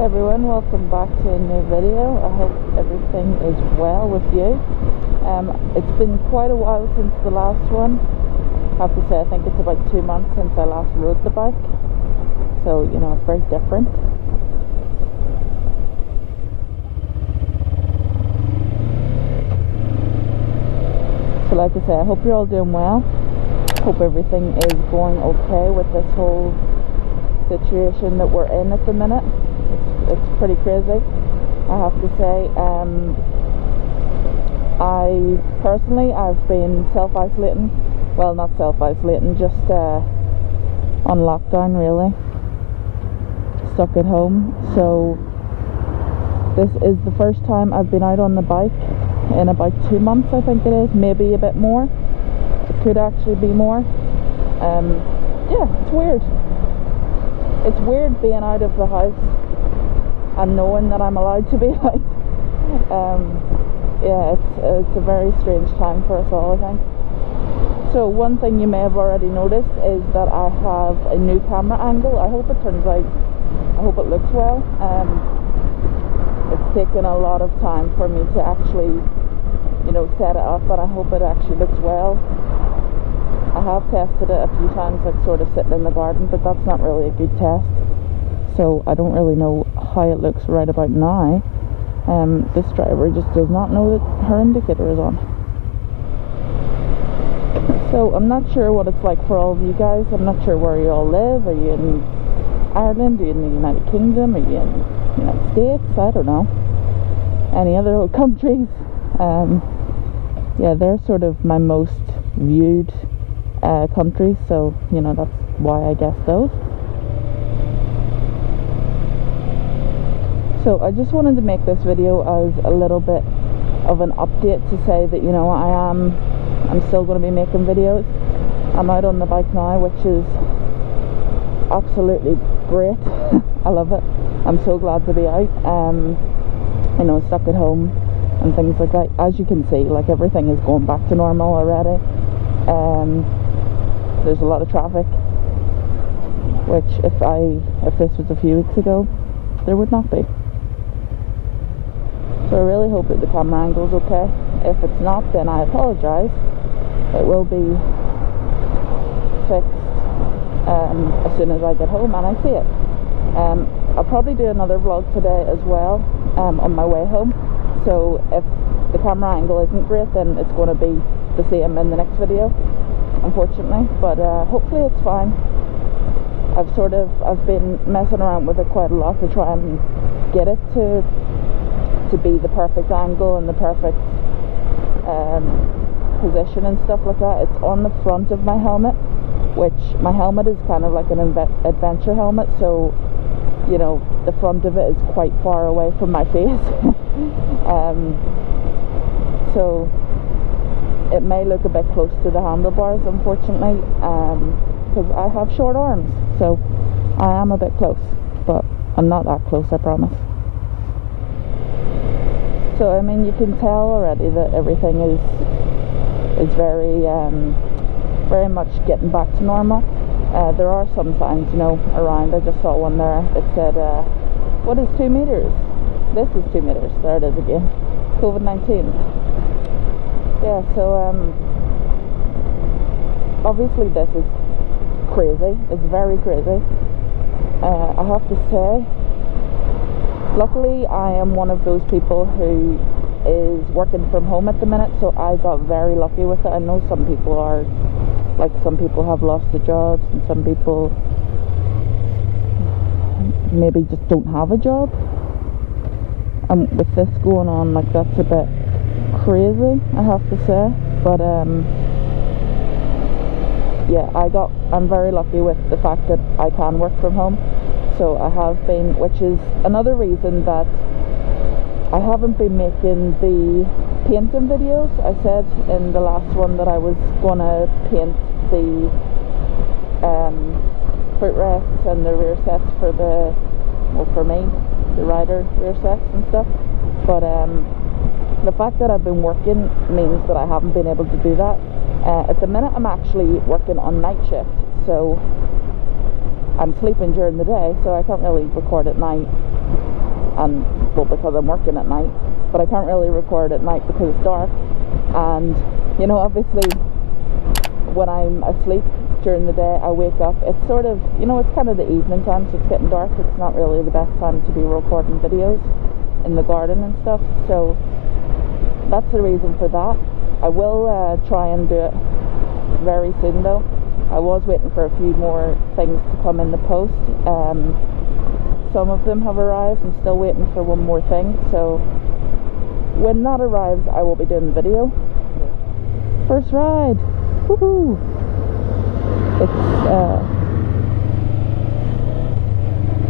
Hey everyone, welcome back to a new video. I hope everything is well with you. It's been quite a while since the last one. I have to say, I think it's about 2 months since I last rode the bike. So, you know, it's very different. So like I say, I hope you're all doing well. Hope everything is going okay with this whole situation that we're in at the minute. It's pretty crazy, I have to say. I personally, I've been self-isolating. Well, not self-isolating, just on lockdown really. Stuck at home. So this is the first time I've been out on the bike in about 2 months, I think it is. Maybe a bit more. It could actually be more. Yeah, it's weird. It's weird being out of the house and knowing that I'm allowed to be out. Yeah, it's a very strange time for us all, I think. So one thing you may have already noticed is that I have a new camera angle. I hope it turns out, I hope it looks well. It's taken a lot of time for me to actually, you know, set it up, and I hope it actually looks well. I have tested it a few times, like sort of sitting in the garden, but that's not really a good test. So I don't really know how it looks right about now. This driver just does not know that her indicator is on. So I'm not sure what it's like for all of you guys. I'm not sure where you all live. Are you in Ireland? Are you in the United Kingdom? Are you in the United States? I don't know. Any other countries? Yeah, they're sort of my most viewed countries, so you know, that's why I guess those. So I just wanted to make this video as a little bit of an update to say that, you know, I'm still going to be making videos. I'm out on the bike now, which is absolutely great. I love it. I'm so glad to be out. You know, stuck at home and things like that. As you can see, like, everything is going back to normal already. There's a lot of traffic, which if this was a few weeks ago, there would not be. So I really hope that the camera angle is okay. If it's not, then I apologise. It will be fixed as soon as I get home and I see it. I'll probably do another vlog today as well on my way home. So if the camera angle isn't great, then it's going to be the same in the next video, unfortunately. But hopefully it's fine. I've been messing around with it quite a lot to try and get it to be the perfect angle and the perfect position and stuff like that. It's on the front of my helmet, which my helmet is kind of like an adventure helmet, so you know, the front of it is quite far away from my face. So it may look a bit close to the handlebars, unfortunately, because I have short arms, so I am a bit close, but I'm not that close, I promise. So I mean, you can tell already that everything is very very much getting back to normal. There are some signs, you know, around. I just saw one there. It said, what is 2 meters? This is 2 meters. There it is again. COVID-19. Yeah, so obviously this is crazy. It's very crazy. I have to say, luckily I am one of those people who is working from home at the minute, so I got very lucky with it. I know some people are, like, some people have lost their jobs, and some people maybe just don't have a job. And with this going on, like, that's a bit crazy, I have to say. But yeah, I'm very lucky with the fact that I can work from home. So I have been, which is another reason that I haven't been making the painting videos. I said in the last one that I was gonna paint the footrests and the rear sets for the, well, for me, the rider rear sets and stuff. But the fact that I've been working means that I haven't been able to do that. At the minute I'm actually working on night shift, so I'm sleeping during the day, so I can't really record at night. and well, because I'm working at night, but I can't really record at night because it's dark. And you know, obviously when I'm asleep during the day, I wake up, it's sort of, you know, it's kind of the evening time, so it's getting dark. It's not really the best time to be recording videos in the garden and stuff, so that's the reason for that. I will try and do it very soon though. I was waiting for a few more things to come in the post. Some of them have arrived. I'm still waiting for one more thing, so when that arrives I will be doing the video. First ride! Woohoo!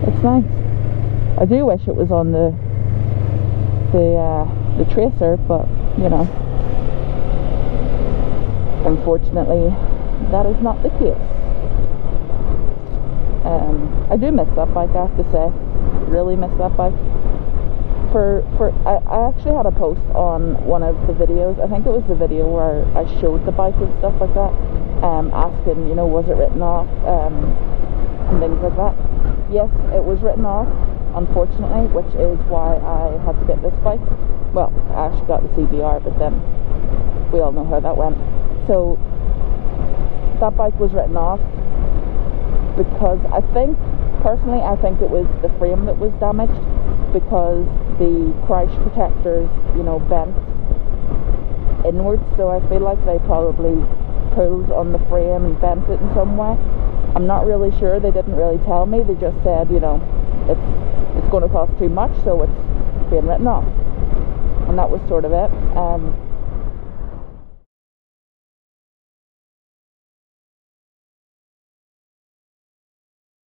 It's nice. I do wish it was on the Tracer, but you know, unfortunately that is not the case. I do miss that bike, I have to say. Really miss that bike. I actually had a post on one of the videos, I think it was the video where I showed the bike and stuff like that, asking, you know, was it written off, and things like that. Yes, it was written off, unfortunately, which is why I had to get this bike. Well, I actually got the CBR, but then we all know how that went. So that bike was written off because personally I think it was the frame that was damaged, because the crash protectors, you know, bent inwards, so I feel like they probably pulled on the frame and bent it in some way. I'm not really sure, they didn't really tell me, they just said, you know, it's going to cost too much, so it's being written off, and that was sort of it.